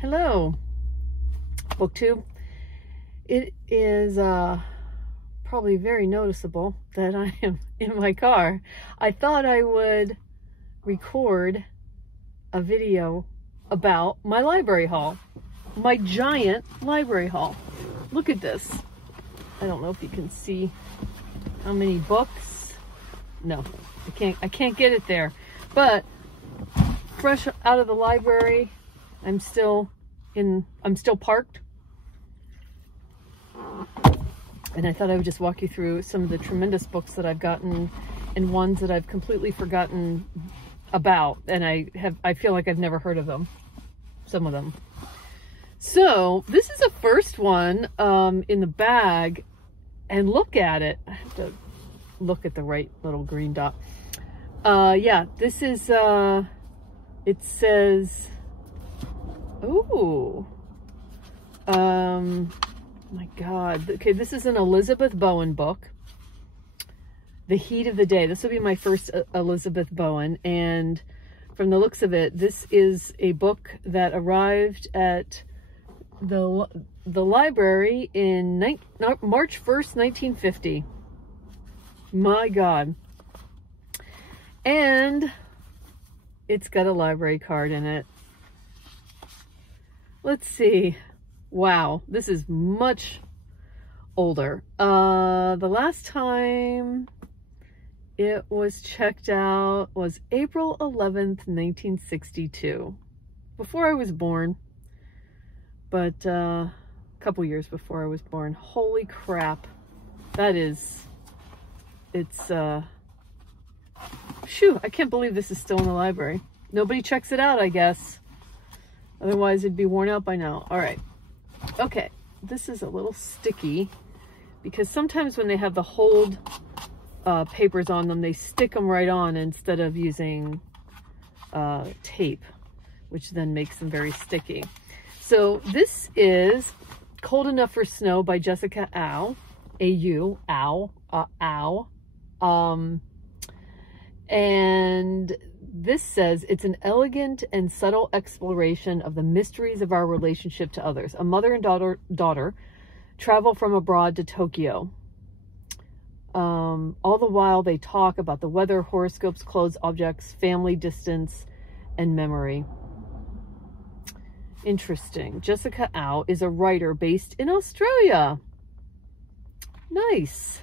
Hello, BookTube. It is probably very noticeable that I am in my car. I thought I would record a video about my library haul, my giant library haul. Look at this. I don't know if you can see how many books. No, I can't get it there. But fresh out of the library, I'm still parked. And I thought I would just walk you through some of the tremendous books that I've gotten and ones that I've completely forgotten about. And I feel like I've never heard of them, some of them. So this is a first one in the bag, and look at it. I have to look at the right little green dot. Yeah, this is, it says, oh, my God. Okay, this is an Elizabeth Bowen book, The Heat of the Day. This will be my first Elizabeth Bowen, and from the looks of it, this is a book that arrived at the library in March 1st, 1950. My God. And it's got a library card in it. Let's see. Wow, this is much older. The last time it was checked out was April 11th, 1962. Before I was born, but a couple years before I was born. Holy crap. That is, phew, I can't believe this is still in the library. Nobody checks it out, I guess. Otherwise, it'd be worn out by now. All right. Okay. This is a little sticky because sometimes when they have the hold papers on them, they stick them right on instead of using tape, which then makes them very sticky. So this is Cold Enough for Snow by Jessica Au. And this says, it's an elegant and subtle exploration of the mysteries of our relationship to others. A mother and daughter travel from abroad to Tokyo. All the while they talk about the weather, horoscopes, clothes, objects, family, distance, and memory. Interesting. Jessica Au is a writer based in Australia. Nice.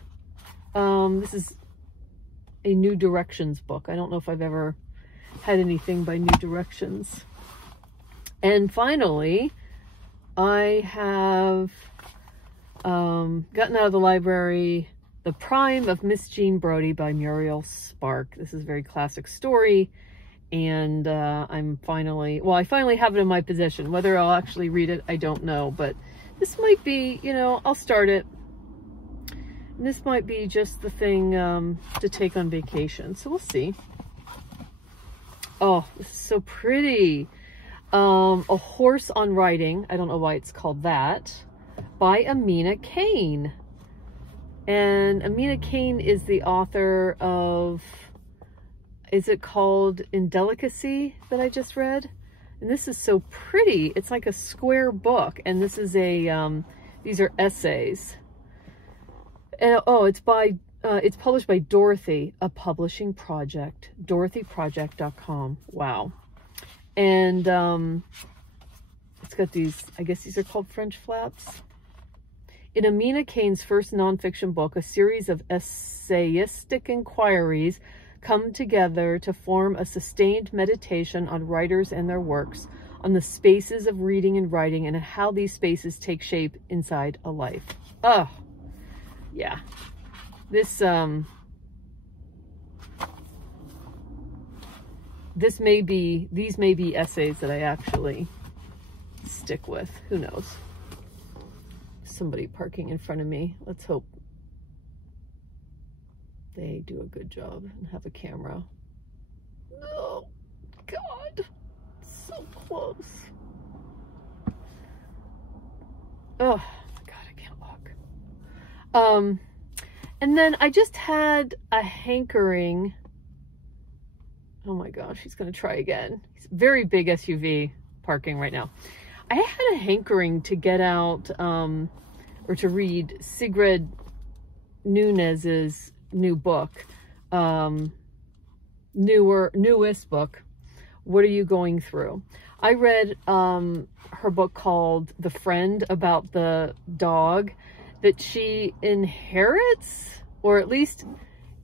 This is a New Directions book. I don't know if I've ever had anything by New Directions. And finally, I have gotten out of the library The Prime of Miss Jean Brodie by Muriel Spark. This is a very classic story, and I finally have it in my possession. Whether I'll actually read it, I don't know, but this might be, you know, I'll start it. And this might be just the thing to take on vacation, so we'll see. Oh, this is so pretty. A Horse on Writing. I don't know why it's called that. By Amina Kane. And Amina Kane is the author of, is it called Indelicacy that I just read? And this is so pretty. It's like a square book. And this is a, these are essays. And, oh, it's published by Dorothy, a publishing project, dorothyproject.com. Wow. And it's got these, I guess these are called French flaps. In Amina Kane's first nonfiction book, a series of essayistic inquiries come together to form a sustained meditation on writers and their works, on the spaces of reading and writing, and how these spaces take shape inside a life. Oh, yeah. This these may be essays that I actually stick with. Who knows? Somebody parking in front of me. Let's hope they do a good job and have a camera. Oh, God. So close. Oh, my God, I can't walk. And then I just had a hankering. Oh my gosh, he's going to try again. He's a very big SUV parking right now. I had a hankering to get out, or to read Sigrid Nunez's new book, newest book, What Are You Going Through? I read her book called The Friend, about the dog that she inherits, or at least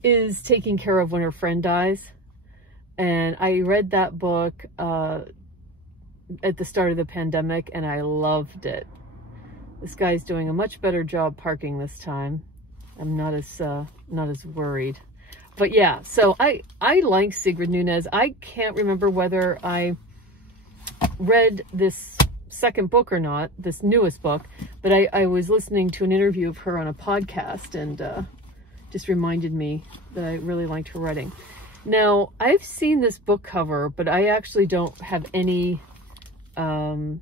is taking care of when her friend dies. And I read that book at the start of the pandemic, and I loved it. This guy's doing a much better job parking this time. I'm not as worried. But yeah, so I like Sigrid Nunez. I can't remember whether I read this second book or not, this newest book, but I was listening to an interview of her on a podcast, and just reminded me that I really liked her writing. Now, I've seen this book cover, but I actually don't have any, I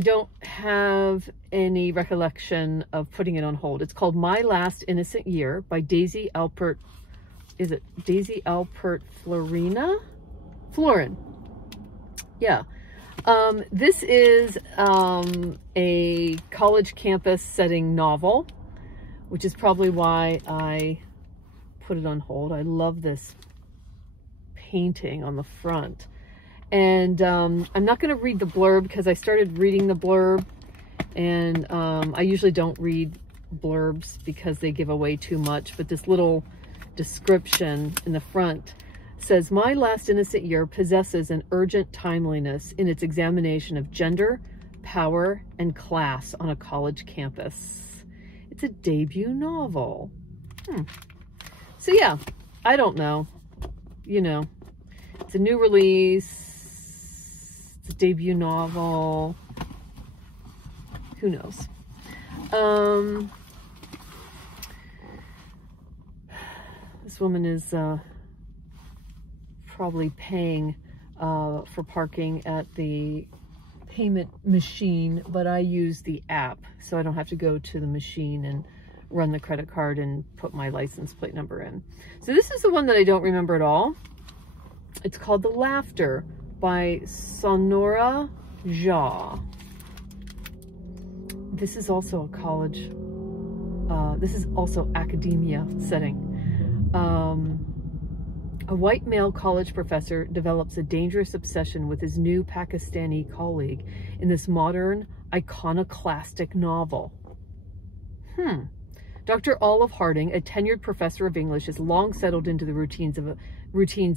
don't have any recollection of putting it on hold. It's called My Last Innocent Year by Daisy Alpert. Is it Daisy Alpert Florin? Yeah. This is a college campus setting novel, which is probably why I put it on hold. I love this painting on the front. And I'm not going to read the blurb because I started reading the blurb, and I usually don't read blurbs because they give away too much, but this little description in the front says, My Last Innocent Year possesses an urgent timeliness in its examination of gender, power, and class on a college campus. It's a debut novel. So yeah, I don't know. You know, it's a new release. It's a debut novel. Who knows? This woman is probably paying for parking at the payment machine, but I use the app, so I don't have to go to the machine and run the credit card and put my license plate number in. So this is the one that I don't remember at all. It's called The Laughter by Sonora Jha. This is also a college, this is also academia setting. A white male college professor develops a dangerous obsession with his new Pakistani colleague in this modern, iconoclastic novel. Dr. Olive Harding, a tenured professor of English, has long settled into the routines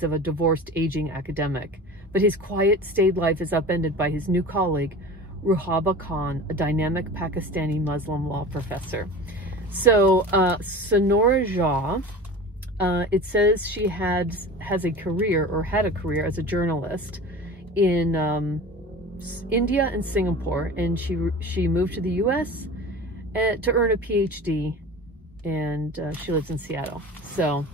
of a divorced, aging academic. But his quiet, staid life is upended by his new colleague, Ruhaba Khan, a dynamic Pakistani Muslim law professor. So, Sonora Jha, it says she has a career, or had a career, as a journalist in India and Singapore, and she moved to the U.S. To earn a PhD, and she lives in Seattle. So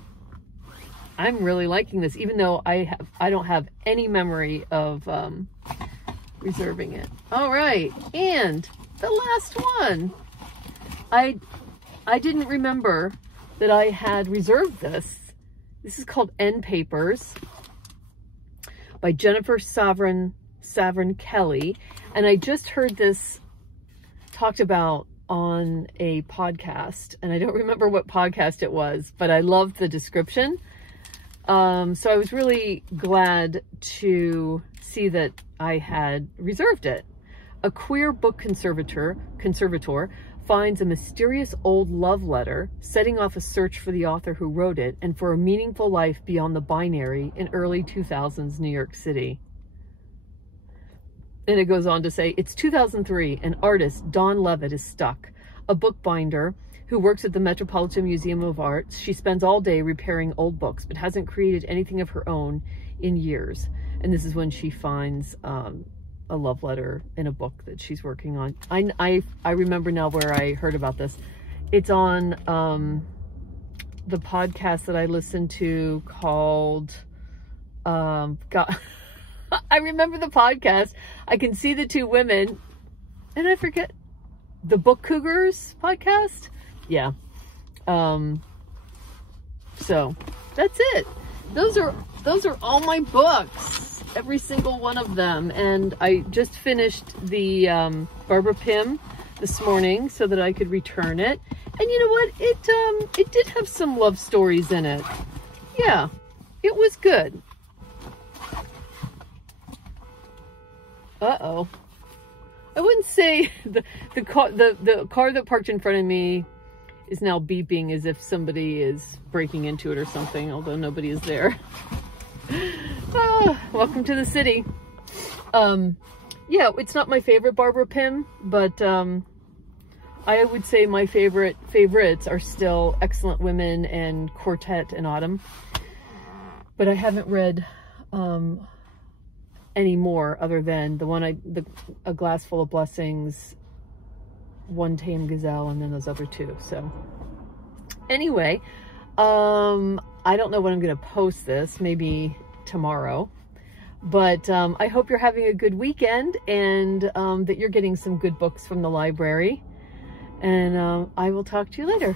I'm really liking this, even though I don't have any memory of reserving it. All right, and the last one. I didn't remember that I had reserved this. This is called End Papers by Jennifer Savran Kelly, and I just heard this talked about on a podcast, and I don't remember what podcast it was, but I loved the description. So I was really glad to see that I had reserved it. A queer book conservator finds a mysterious old love letter, setting off a search for the author who wrote it and for a meaningful life beyond the binary in early 2000s New York City. And it goes on to say, it's 2003, and artist Dawn Levitt is stuck. A bookbinder who works at the Metropolitan Museum of Art. She spends all day repairing old books, but hasn't created anything of her own in years. And this is when she finds a love letter in a book that she's working on. I remember now where I heard about this. It's on the podcast that I listened to called, God, I remember the podcast. I can see the two women, and I forget, the Book Cougars podcast. Yeah. So that's it. Those are all my books. every single one of them. And I just finished the Barbara Pym this morning so that I could return it. And you know what? It did have some love stories in it. Yeah, it was good. Uh-oh. I wouldn't say the car that parked in front of me is now beeping as if somebody is breaking into it or something, although nobody is there. Welcome to the city. Yeah, it's not my favorite Barbara Pym, but I would say my favorites are still Excellent Women and Quartet and Autumn. But I haven't read any more other than the one A Glass Full of Blessings, One Tame Gazelle, and then those other two. So anyway, I don't know when I'm going to post this, maybe tomorrow. But I hope you're having a good weekend and that you're getting some good books from the library. And I will talk to you later.